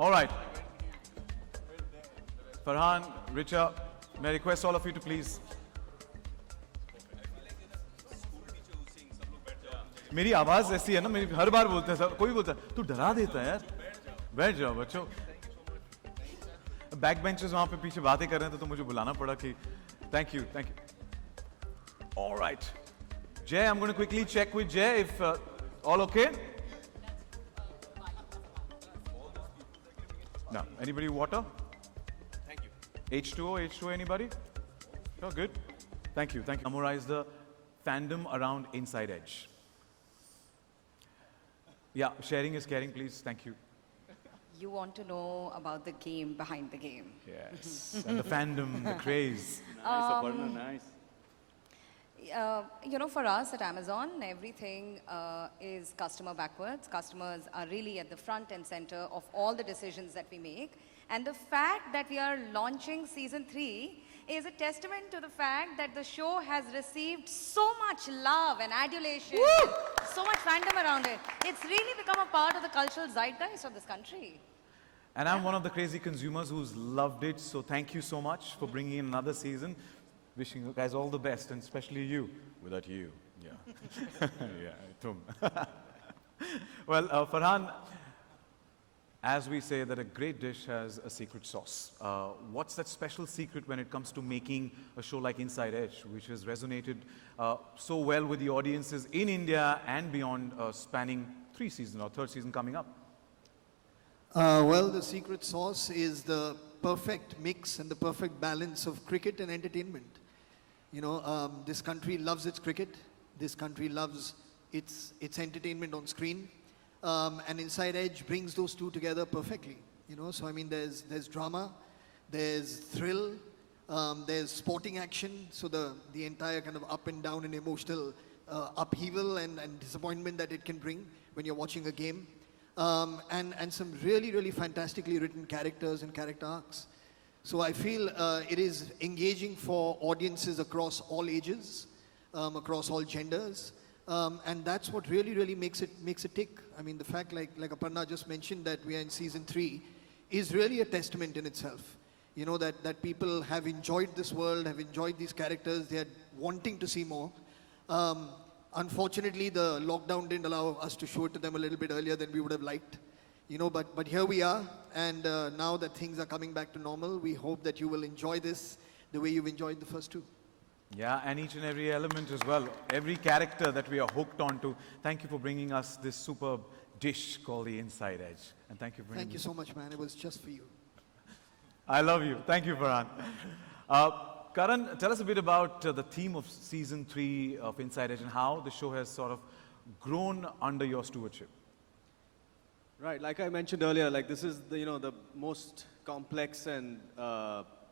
All right. Farhan, Richa, may I request all of you to please. मेरी आवाज ऐसी है ना, मेरी हर बार बोलते हैं सब, कोई बोलता है तू डरा देता है यार, बैठ जाओ बच्चों. बैक बेंचेस वहां पे पीछे बातें कर रहे हैं तो मुझे बुलाना पड़ा कि thank you. All right, Jay, I'm going to quickly check with Jay if all okay. No, anybody water? Thank you. H2O, anybody? Oh, good. Thank you. Summarize the fandom around Inside Edge. Yeah, sharing is caring, please. Thank you. You want to know about the game behind the game. Yes. And the fandom, the craze. Nice, Aparna, nice. You know, for us at Amazon, everything is customer backwards. Customers are really at the front and center of all the decisions that we make. And the fact that we are launching season 3 is a testament to the fact that the show has received so much love and adulation, and so much fandom around it. It's really become a part of the cultural zeitgeist of this country. And I'm one of the crazy consumers who's loved it. So thank you so much for bringing in another season. Wishing you guys all the best, and especially you. Without you, yeah. Yeah, tum. Well, Farhan, as we say that a great dish has a secret sauce. What's that special secret when it comes to making a show like Inside Edge, which has resonated so well with the audiences in India and beyond, spanning 3 seasons or 3rd season coming up? Well, the secret sauce is the perfect mix and the perfect balance of cricket and entertainment. You know, this country loves its cricket. This country loves its entertainment on screen. And Inside Edge brings those two together perfectly. You know, so I mean, there's drama, there's thrill, there's sporting action. So the entire kind of up and down and emotional upheaval and disappointment that it can bring when you're watching a game. And some really, really fantastically written characters and character arcs. So I feel it is engaging for audiences across all ages, across all genders. And that's what really, really makes it tick. I mean, the fact, like Aparna just mentioned, that we are in season 3 is really a testament in itself. You know, that people have enjoyed this world, have enjoyed these characters, they are wanting to see more. Unfortunately, the lockdown didn't allow us to show it to them a little bit earlier than we would have liked. You know, but here we are, and now that things are coming back to normal, we hope that you will enjoy this the way you've enjoyed the first 2. Yeah, and each and every element as well. Every character that we are hooked onto. Thank you for bringing us this superb dish called the Inside Edge. And thank you for bringing Thank you so much, man. It was just for you. I love you. Thank you, Farhan. Karan, tell us a bit about the theme of season 3 of Inside Edge and how the show has sort of grown under your stewardship. Right, like I mentioned earlier, like this is the most complex and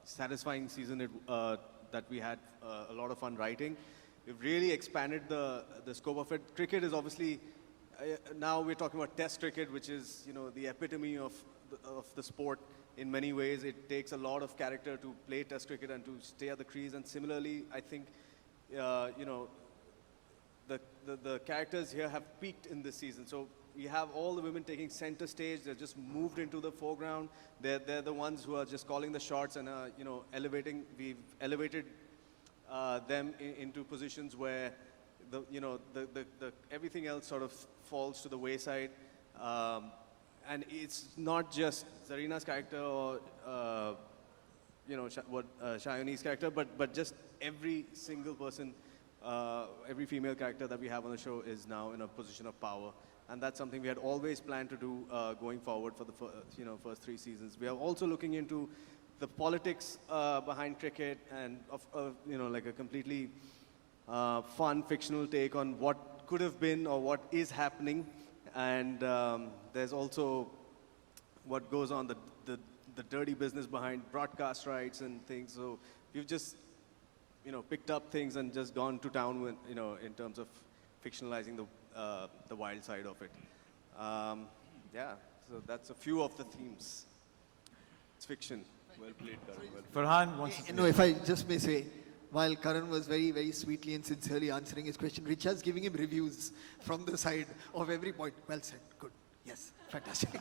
satisfying season that we had a lot of fun writing. We've really expanded the scope of it. Cricket is obviously now we're talking about Test cricket, which is the epitome of the sport in many ways. It takes a lot of character to play Test cricket and to stay at the crease. And similarly, I think the characters here have peaked in this season. So we have all the women taking center stage. They're just moved into the foreground. They're the ones who are just calling the shots and elevating. We've elevated them into positions where the everything else sort of falls to the wayside. And it's not just Zarina's character or Shayoni's character, but just every single person, every female character that we have on the show is now in a position of power. And that's something we had always planned to do going forward for the first 3 seasons. We are also looking into the politics behind cricket and like a completely fun fictional take on what could have been or what is happening. And there's also what goes on, the dirty business behind broadcast rights and things. So we've just picked up things and just gone to town with, in terms of fictionalizing the wild side of it. Yeah, so that's a few of the themes. It's fiction. Well played, Karan. Well played. Farhan wants to No, if I just may say, while Karan was very, very sweetly and sincerely answering his question, Richa's giving him reviews from the side of every point. Well said, good, yes, fantastic.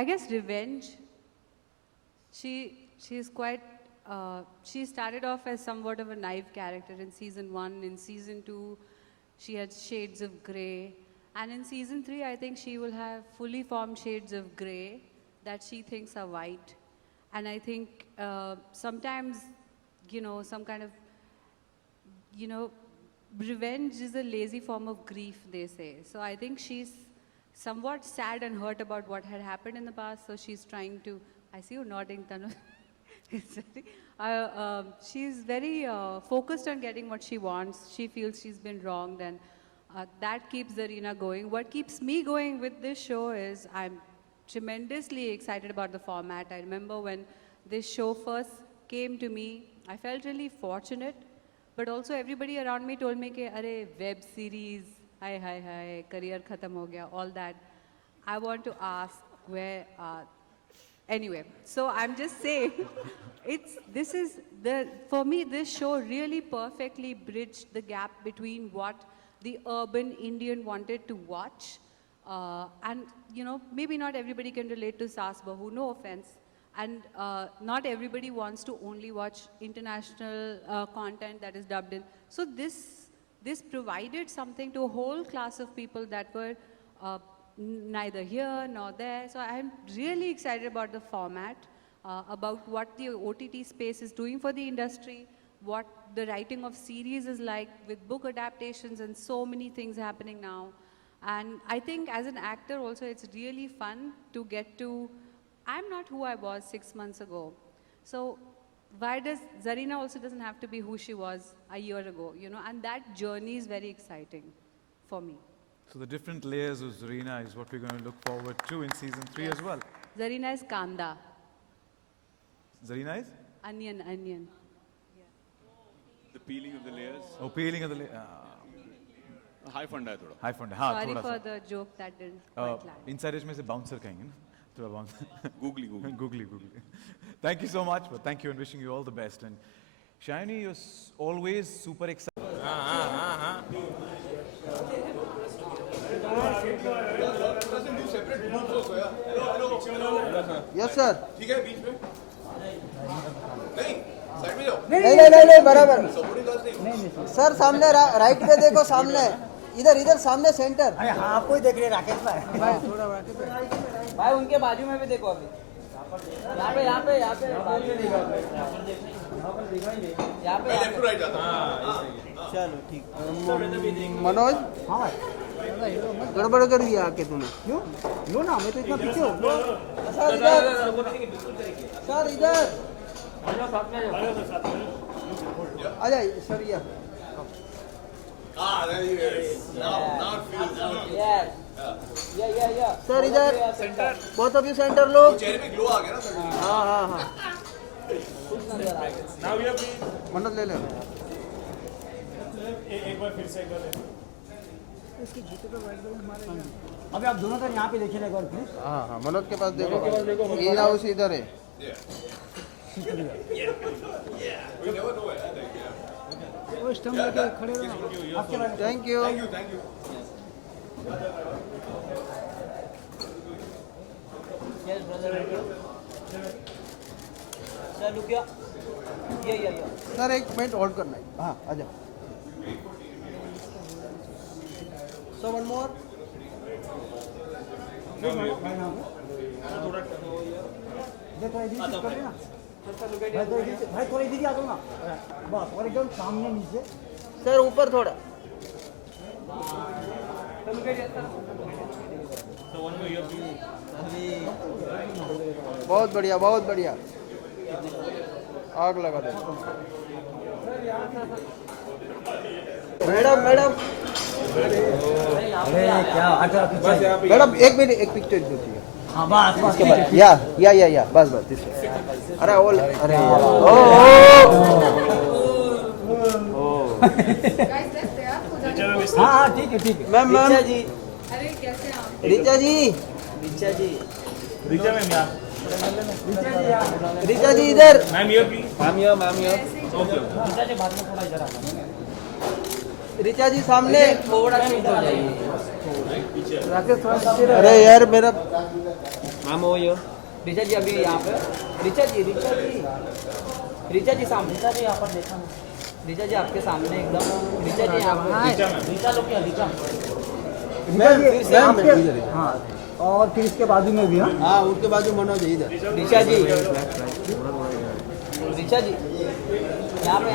I guess revenge. She's quite. She started off as somewhat of a naive character in season 1. In season 2, she had shades of grey, and in season 3, I think she will have fully formed shades of grey that she thinks are white. And I think sometimes, some kind of, revenge is a lazy form of grief, they say. So I think she's somewhat sad and hurt about what had happened in the past. So she's trying to, I see you nodding, Tanu. She's very focused on getting what she wants. She feels she's been wronged, and that keeps Zarina going. What keeps me going with this show is I'm tremendously excited about the format. I remember when this show first came to me, I felt really fortunate, but also everybody around me told me, "Arey, web series, hi, career khatam ho gaya," all that. I want to ask where. Anyway, so I'm just saying, for me, this show really perfectly bridged the gap between what the urban Indian wanted to watch. And, maybe not everybody can relate to Saas Bahu, no offense. And not everybody wants to only watch international content that is dubbed in. So this provided something to a whole class of people that were neither here nor there. So I'm really excited about the format, about what the OTT space is doing for the industry, what the writing of series is like with book adaptations and so many things happening now. And I think as an actor also, it's really fun to get to, I'm not who I was 6 months ago. So why does Zarina also doesn't have to be who she was a year ago, and that journey is very exciting for me. So the different layers of Zarina is what we're going to look forward to in season 3 as well. Zarina is kanda, Zarina is? onion. The peeling of the layers. Oh, peeling of the layers. High fund hai thoda. High fund. Sorry for the joke that didn't quite land. Inside edge में से bouncer कहेंगे ना? थोड़ा bouncer. Googly. Googly. Thank you so much. But thank you and wishing you all the best. And Shayani, you're always super excited. Yes sir ठीक है बीच में नहीं side में जाओ नहीं बराबर सर सामने राइट पे देखो सामने इधर सामने सेंटर अरे हाँ आपको ही देख रहे राकेश भाई थोड़ा भाई उनके बाजू में भी देखो अभी यहाँ पे लेफ्ट टू राइट जाता चलो ठीक मनोज हाँ गड़बड़ कर दिया आके तूने क्यों लो ना मैं तो इतना पीछे हूँ सर इधर आ जाइए सर ये there he is now it feels sir इधर बहुत ऑफ यू सेंटर लोग चेहरे पे ग्लो आ गया ना सर हाँ मनोज ले ले अभी आप दोनों तरह यहाँ पे देखिए एक बार प्लीज हाँ मनोज के पास देखो ये हाउस इधर है we never know वो स्टम्प लेके खड़े रहो आपके बारे में thank you thank you yes brother sir look here ये सर एक मिनट होल्ड करना है हाँ आजा सो वन मोर देखो इधर से कर ना भाई थोड़ा इधर आ दो ना बस और एकदम सामने नीचे सर ऊपर थोड़ा बहुत बढ़िया आग लगा दे मैडम अरे क्या हटा मैडम एक मिनट एक पिक्चर दीजिए हाँ बस या बस दिस अरे ओल अरे हाँ ठीक है मैम जी अरे कैसे आप? रीचा जी रीचा जी इधर रीचा जी बाद में थोड़ा इधर आना रीचा जी सामने थोड़ा सा इधर आ जाइए राकेश थोड़ा अरे यार मेरा मैम वो यो ऋचा जी अभी यहाँ पे ऋचा जी सामने ऋचा जी यहाँ पर देखा ऋचा जी आपके सामने एकदम ऋचा जी यहाँ पर ऋचा लोग क्या ऋचा हाँ और फिर इसके बाजू में भी हाँ उसके बाजू मनोज इधर ऋचा जी यहाँ पे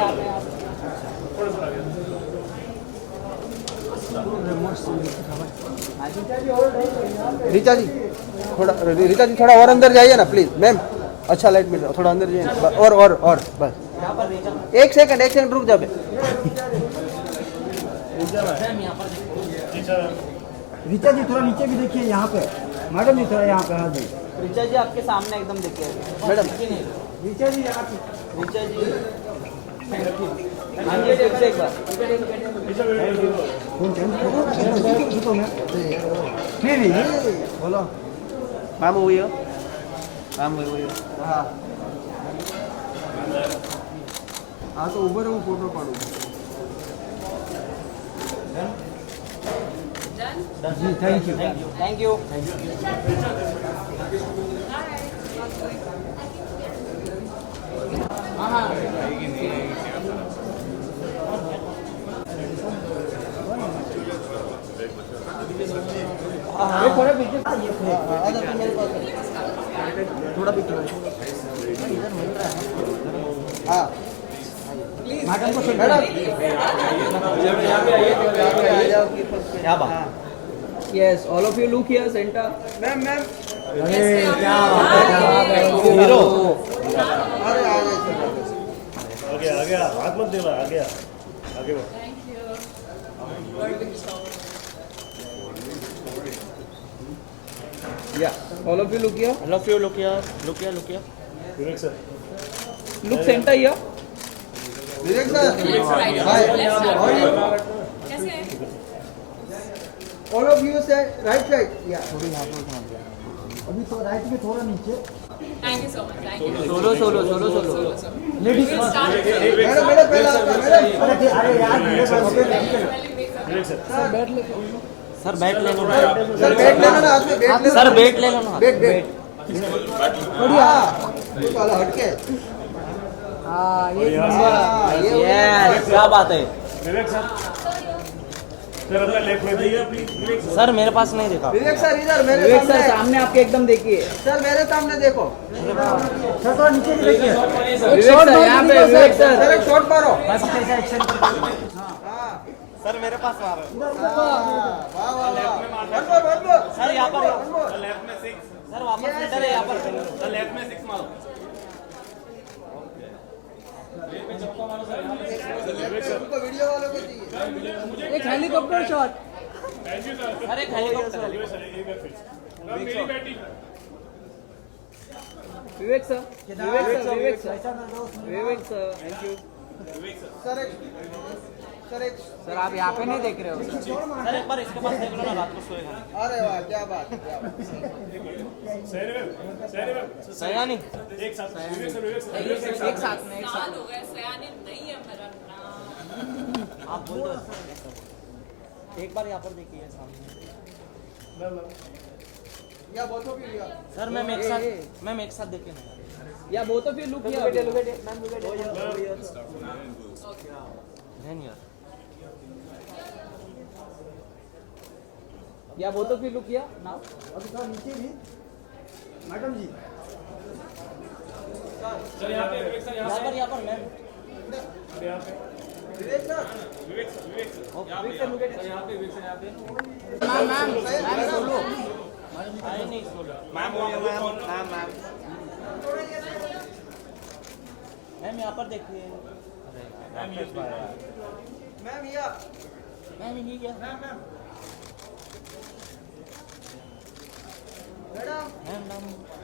ऋचा जी थोड़ा और अंदर जाइए ना प्लीज मैम अच्छा लाइट मिल रहा थोड़ा अंदर जाइए और बस एक सेकंड रुक जा ऋचा जी थोड़ा नीचे भी देखिए यहाँ पे मैडम जी थोड़ा यहाँ पे हाँ जी ऋचा जी आपके सामने एकदम देखिए मैडम ऋचा जी यहाँ पे ऋचा जी हाँ जी एक बार फोन चेंज करो नहीं बोलो मैम हुई हो हाँ तो ऊबर હું ફોટો પાડું जी थैंक यू थोड़ा पीछे थोड़ा पीछे हाँ मैडम को क्या बात yes all of you look here centre ma'am अरे क्या बात है हीरो आ गया हाथ मत देना आ गया आगे बढ़ Yeah, all of you look here. All of you look here. Vivek sir. Look center here. Vivek sir. Hi. How are you? All of you say right side. Yeah. अभी तो राइट में थोड़ा नीचे Thank you so much. Thank you. Solo. Ladies We'll start. Madam पहले आपका madam अरे यार मेरे पास Vivek sir. सर बैठ ले लो सर बैठ लेना ना आदमी बैठ लेना सर बैठ ले लो ना बैठ बढ़िया चलो हटके हाँ ये यस क्या बात है Vivek sir. सर अपना लेफ्ट में दिया प्लीज Vivek sir. सर मेरे पास नहीं देखा विवेक सर इधर मेरे विवेक सर सामने सामने आपके एकदम देखिए सर मेरे सामने देखो सर थोड़ा नीचे भी देखिए विवेक सर यहाँ पे विवेक सर सर एक शॉट मारो सर मेरे पास आ रहा वाह सर यहाँ पर लेफ्ट में 6 सर वापस सेंटर है यहाँ पर लेफ्ट में 6 मारो उनको वीडियो वालों को चाहिए एक हेलीकॉप्टर शॉट सर एक helicopter Vivek sir thank you sir एक सर आप यहाँ पे नहीं देख रहे हो सर एक बार इसके पास देख लो ना रात को सोएगा अरे वाह क्या बात सयानी एक साथ Vivek sir. एक साथ में साल हो गए सयानी नहीं है मेरा नाम आप बोल दो एक बार यहाँ पर देखिए सामने या बोलो भी लिया सर मैम एक साथ देखिए ना या both of you look here ma'am look at them here या both of you look here now अभी थोड़ा नीचे भी मैडम जी सर यहाँ पे Vivek sir. यहाँ पर मैम विवेक सर Vivek sir. यहाँ पे मैम सोलो आई नहीं सोलो मैम यहाँ पर देखिए मैम ये मैम ये क्या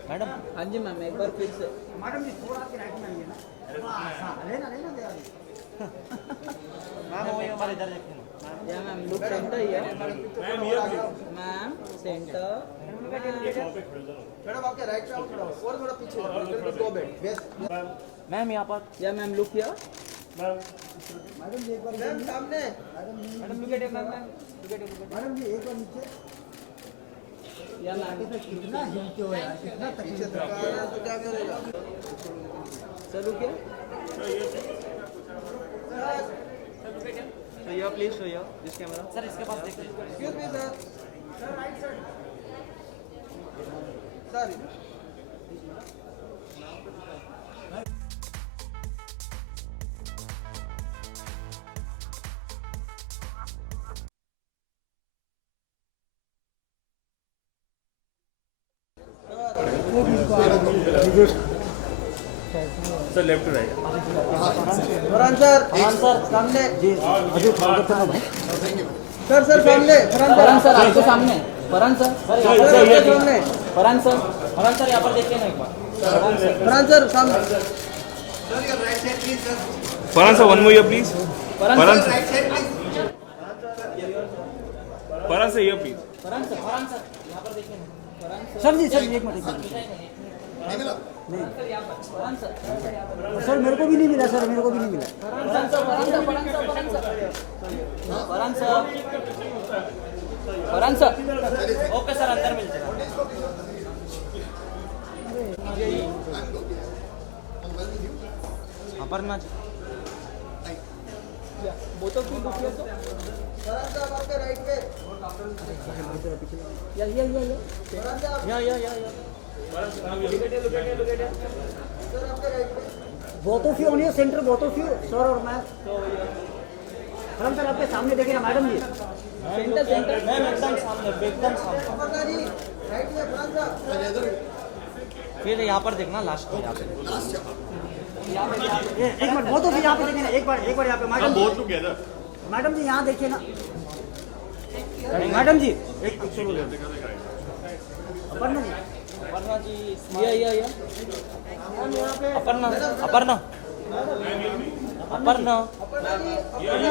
मैडम हाँ जी मैम एक बार फिर से मैडम जी थोड़ा आपके राइट में आइए ना हाँ लेना दे मैम वो एक बार इधर देखिए ना या ma'am look centre here ma'am centre madam आपके राइट पे आप थोड़ा पीछे गो बैक मैम यहाँ पर या ma'am look here madam ji एक बार मैम सामने madam look at ma'am madam ji एक बार नीचे कितना हिलते हो यार, कितना तकलीफ है। तो क्या करेगा? चलो क्या? So here, please show here this camera. Sir इसके पास देखिए। Excuse me, sir. Sorry. Sir left to right Farhan sir, सामने। जी अभी स्वागत है भाई। सर सामने। फरहान सर आपके सामने। फरहान सर सामने। फरहान सर यहाँ पर देखिए ना एक बार। फरहान सर सामने। Farhan sir one more here please Farhan sir here please Farhan sir यहाँ पर देखिए ना। सर जी एक मिनट नहीं सर मेरे को भी नहीं मिला सर, मेरे को भी नहीं मिला। फरहान सर ओके सर अंदर मिलते हैं। अपर्णा फरहान साहब आपके राइट पे। सर आपके राइट पे। Both of you on your centre, both of you sir और मैं। फरहान सर आपके सामने देखिए ना मैडम जी। सेंटर मैम एकदम सामने, एकदम सामने। अपर्णा जी राइट में। फरहान साहब फिर यहाँ पर देखना लास्ट में यहाँ पे। एक मिनट बोथ ऑफ यू यहाँ पे देखिए ना। एक बार यहाँ पे मैडम बोथ टुगेदर। मैडम जी यहाँ देखिए ना। मैडम जी एक अपर्णा जी ये अपर्णा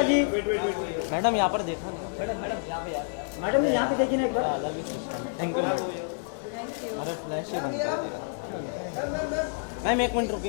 जी मैडम यहाँ पर देखना। मैडम जी यहाँ पे देखिए ना एक बार। Thank you. अरे फ्लैश ही बंद कर दिया मैम, एक मिनट रुकिए।